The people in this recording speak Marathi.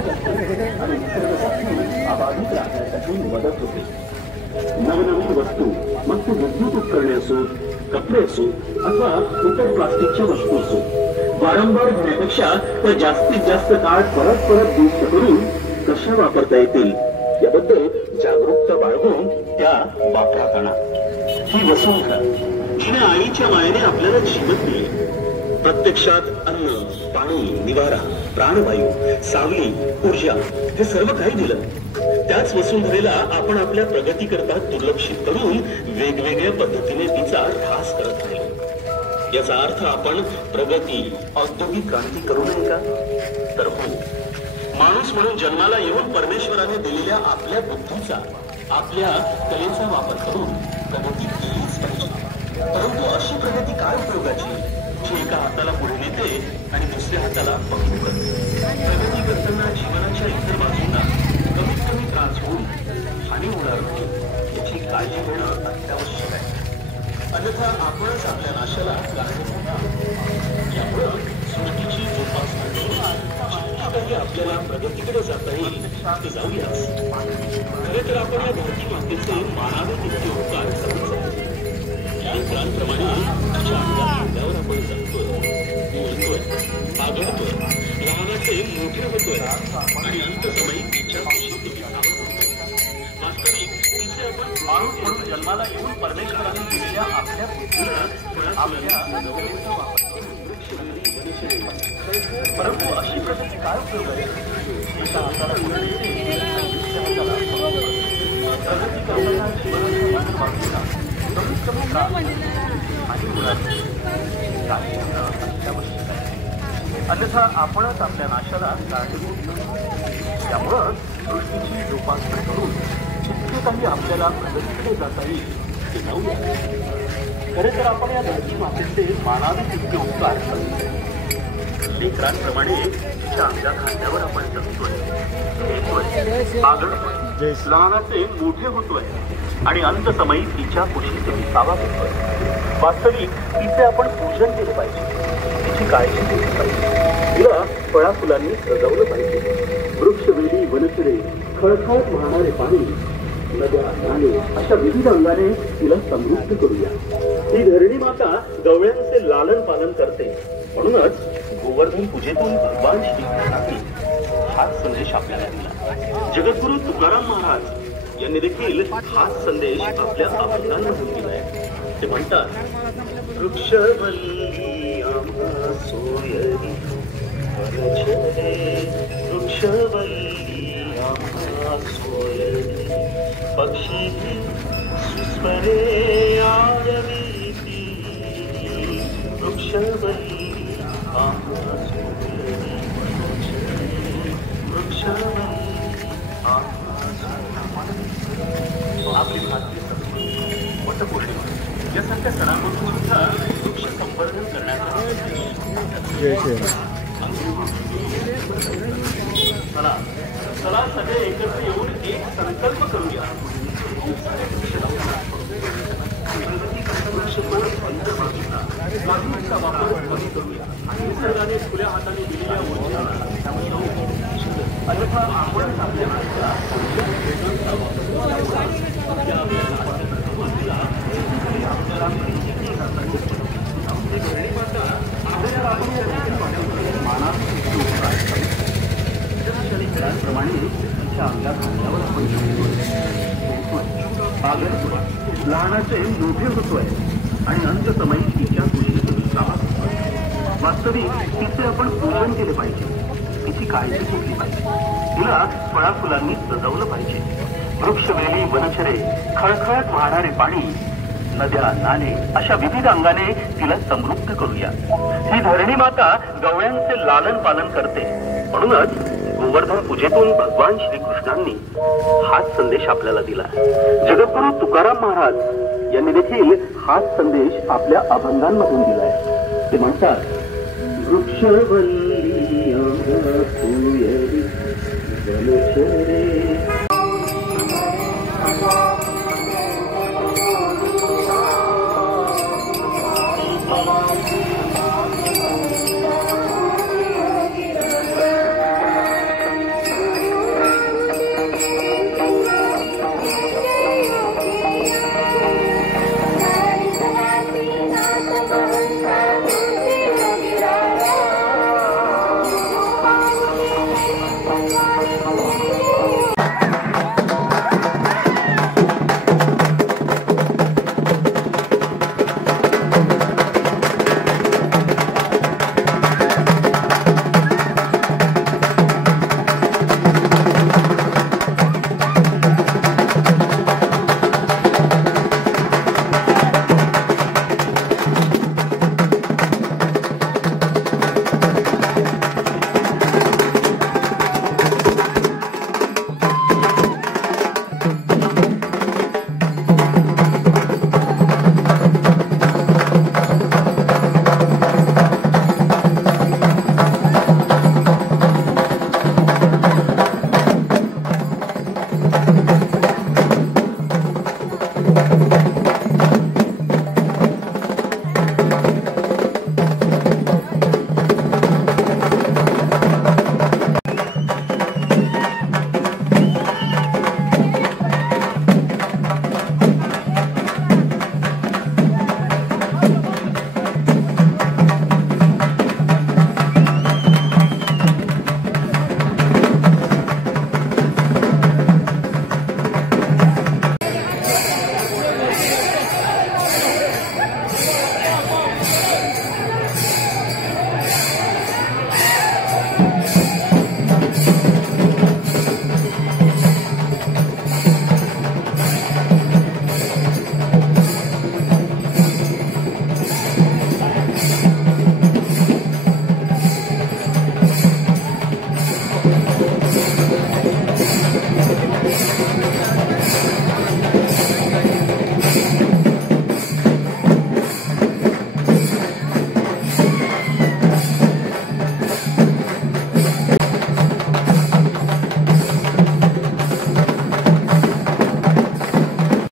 आणि अबाधित राहण्यासाठी मदत होते. नवनवीन वस्तू, मग ती विद्युत उपकरणे असो, कपडे असो अथवा इतर प्लास्टिकच्या वस्तू असो, वारंवार घेण्यापेक्षा त्या जास्तीत जास्त काळ परत परत दुरुस्त करून कशा वापरता येतील याबद्दल जागरूकता बाळगून त्या वापरात आणा. ही वसुंधरा जिने आईच्या मायेने आपल्याला जीवन दिले, प्रत्यक्षात अन्न, पाणी, निवारा, प्राणवायू, सावली, ऊर्जा हे सर्व काही दिलं. त्याच वसुंधरेला आपण आपल्या प्रगतीकरता दुर्लक्षित करून वेगवेगळ्या पद्धतीने तिचा ऱ्हास करत राहिलो. याचा अर्थ आपण प्रगती, औद्योगिक क्रांती करू नये का? तर हो, माणूस म्हणून जन्माला येऊन परमेश्वराने दिलेल्या आपल्या बुद्धीचा, आपल्या कलेचा वापर करून प्रगती केलीच पाहिजे. परंतु अशी प्रगती काय उपयोगाची जी एका हाताला पुढे नेते आणि दुसऱ्या हाताला पकडू करते? प्रगती करताना जीवनाच्या इतर बाजूंना कमीत कमी त्रास होऊन हानी होणार नाही याची काळजी घेणं अत्यावश्यक आहे. अन्यथा आपणच आपल्या नाशाला कारणीभूत आहोत. यामुळं सृष्टीची जोपासना करून काही आपल्याला प्रगतीकडे जाता येईल ते जाऊयाच. खरे तर आपण या धरती मातेचे मानावे तितके उपकार करत लेकरांप्रमाणे तिच्या अंगावर आपण जगतोय, बोलतोय, बागडतोय, लहानाचे मोठे होतोय आणि अंतसमयी तिच्या खुशीत वास्तविक तिचे आपण माणूस म्हणून जन्माला येऊन परमेश्वराने दिलेल्या आपल्या बुद्धीनं आपल्या नवलेचा वापर परंतु अशी प्रगती काय उपयोग आहे? एका हाताला प्रगती करताना जीवनाच्या बाजूला कमीत कमी आणि मुलांची काळजी घेणं अत्यावश्यक आहे. अन्यथा आपणच आपल्या नाशाला कारणीभूत ठरतो. त्यामुळं सृष्टीची जोपासना करून जितके काही आपल्याला प्रगतीकडे जाता येईल ते जाऊया. खरे तर आपण या धरती मातेचे मानावे तितके उपकार करतो. लेकरांप्रमाणे तिच्या अंगा खांद्यावर आपण जगतोय, बागडतोय, लहानाचे मोठे होतोय आणि अंतसमयी तिच्या कुशीत विसावा घेतोय. वास्तविक तिचे आपण पूजन केले पाहिजे, तिची काळजी घेतली पाहिजे, तिला फळा फुलांनी सजवलं पाहिजे. वृक्षवेली, वनचरे, खळखळत वाहणारे पाणी, नद्या, नाले अशा विविध अंगाने तिला समृद्ध करूया. ही धरणी माता गवळ्यांचे लालन पालन करते. म्हणूनच गोवर्धन पूजेतून भगवान श्रीकृष्णांनी हाच संदेश आपल्याला दिला. जगद्गुरु तुकाराम महाराज यांनी देखील हाच संदेश आपल्या अभंगांना घेऊन दिलाय. ते म्हणतात, वृक्षवल्ली आम्हा सोयरी वनचरे, वृक्षवल्ली आम्हा सोयरी, पक्षी सुस्वरे आरवीती, वृक्षवल्ली आम्हा सोयरी वनचरे, वृक्षवल्ली आम्हा सोयरी. आपली भारतीय संस्कृती, वटपौर्णिमा यासारख्या सणांमधून सुद्धा वृक्ष संवर्धन करण्यासाठी चला सगळे एकत्र येऊन एक संकल्प करूया. प्लास्टिकचा वापर कमी करूया आणि निसर्गाने खुल्या हाताने दिलेल्या ऊर्जेला अन्यथा आपण आपल्या प्रमाणे तिच्या अंगात खांद्यावर आपण लहानाचे मोठे होतोय आणि अंतसमयी तिच्या कुशीत विसावा होतोय. वास्तविक तिचे आपण पूजन केले पाहिजे, तिची काळजी घेतली पाहिजे, तिला फळा फुलांनी सजवलं पाहिजे. वृक्षवेली, वनचरे, खळखळत वाहणारे पाणी, नद्या, नाले अशा विविध अंगाने तिला समृद्ध करूया. ही धरणी माता गवळ्यांचे लालन पालन करते. म्हणूनच गोवर्धन पूजेतून भगवान श्रीकृष्णांनी हाच संदेश आपल्याला दिला. जगद्गुरु तुकाराम महाराज यांनी देखील हाच संदेश आपल्या अभंगांमधून दिलाय. ते म्हणतात, वृक्षवल्ली आम्हा सोयरी वनचरे.